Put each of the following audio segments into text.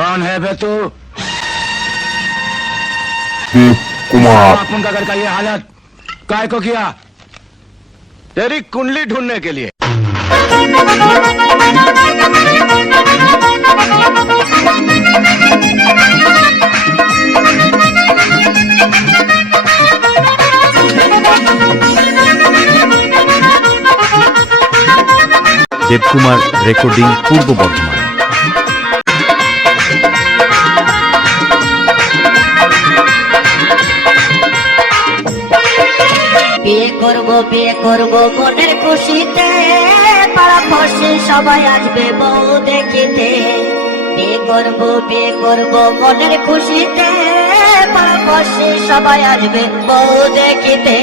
कौन है बे तू? कुमार। अपन का घर का ये हालत काय को किया? तेरी कुंडली ढूंढने के लिए। দেবকুমার রেকর্ডিং পূর্ব বর্ধমান। বিয়ে করব মনের খুশিতে, পাড়াপড়শি সবাই আসবে বউ দেখিতে। বিয়ে করব মনের খুশিতে, পাড়াপড়শি সবাই আসবে বউ দেখিতে।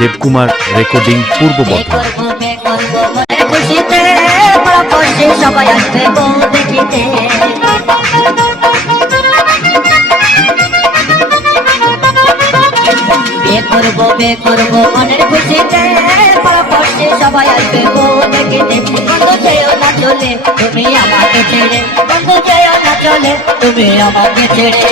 দেবকুমার রেকর্ডিং পূর্ব বর্ধমান। খুশিতে পাড়াপড়শি সবাই আসবে বউ দেখিতে। বিয়ে করব মনের খুশিতে, পাড়াপড়শি সবাই আসবে বউ দেখিতে। বন্ধু যেও না চলে তুমি আমাকে ছেড়ে, বন্ধু যেও না চলে তুমি আমাকে ছেড়ে।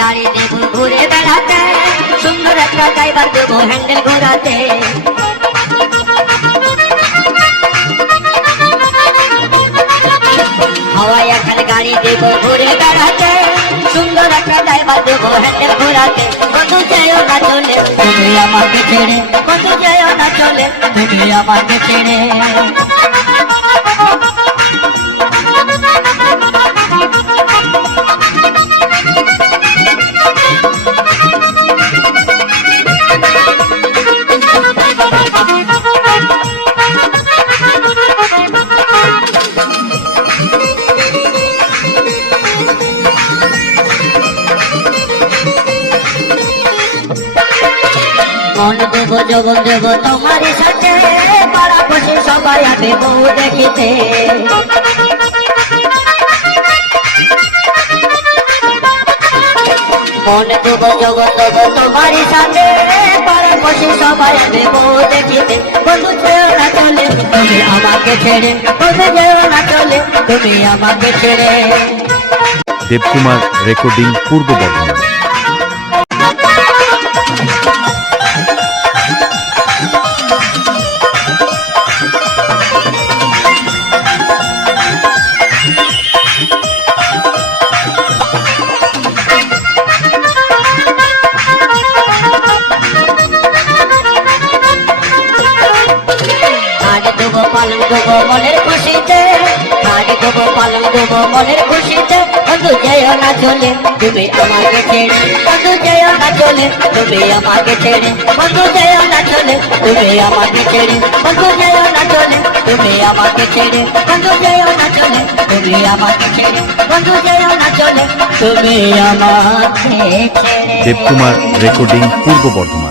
গাড়ি দেব ঘুরে বেড়াতে, সুন্দর একটা ড্রাইভার দেব হ্যান্ডেল ঘোরাতে। হাওয়ায় এখন গাড়ি দেব ঘুরে বেড়াতে, সুন্দর একটা ড্রাইভার দেব হ্যান্ডেল ঘোরাতে। বন্ধু যেও না চলে তুমি আমাকে ছেড়ে, বন্ধু যেও না চলে তুমি আমাকে ছেড়ে। মন দেব যৌবন দেব তোমারই সাথে, পাড়াপড়শি সবাই আসবে বউ দেখিতে। মন দেব যৌবন দেব তোমারই সাথে, পাড়াপড়শি সবাই আসবে বউ দেখিতে। বন্ধু যেও না চলে তুমি আমাকে ছেড়ে, বন্ধু যেও না চলে তুমি আমাকে ছেড়ে। দেবকুমার রেকর্ডিং পূর্ব বর্ধমান। পালন দেব মনের খুশিতে, গাড়ি দেব পালন দেব মনের খুশিতে। বন্ধু যেও না চলে তুমি আমাকে ছেড়ে, বন্ধু যেও না চলে তুমি আমাকে ছেড়ে, বন্ধু যেও না চলে তুমি আমাকে ছেড়ে, বন্ধু যেও না চলে তুমি আমাকে ছেড়ে, বন্ধু যেও না চলে তুমি আমাকে ছেড়ে, বন্ধু যেও না চলে তুমি আমাকে ছেড়ে। দেবকুমার রেকর্ডিং পূর্ব বর্ধমান।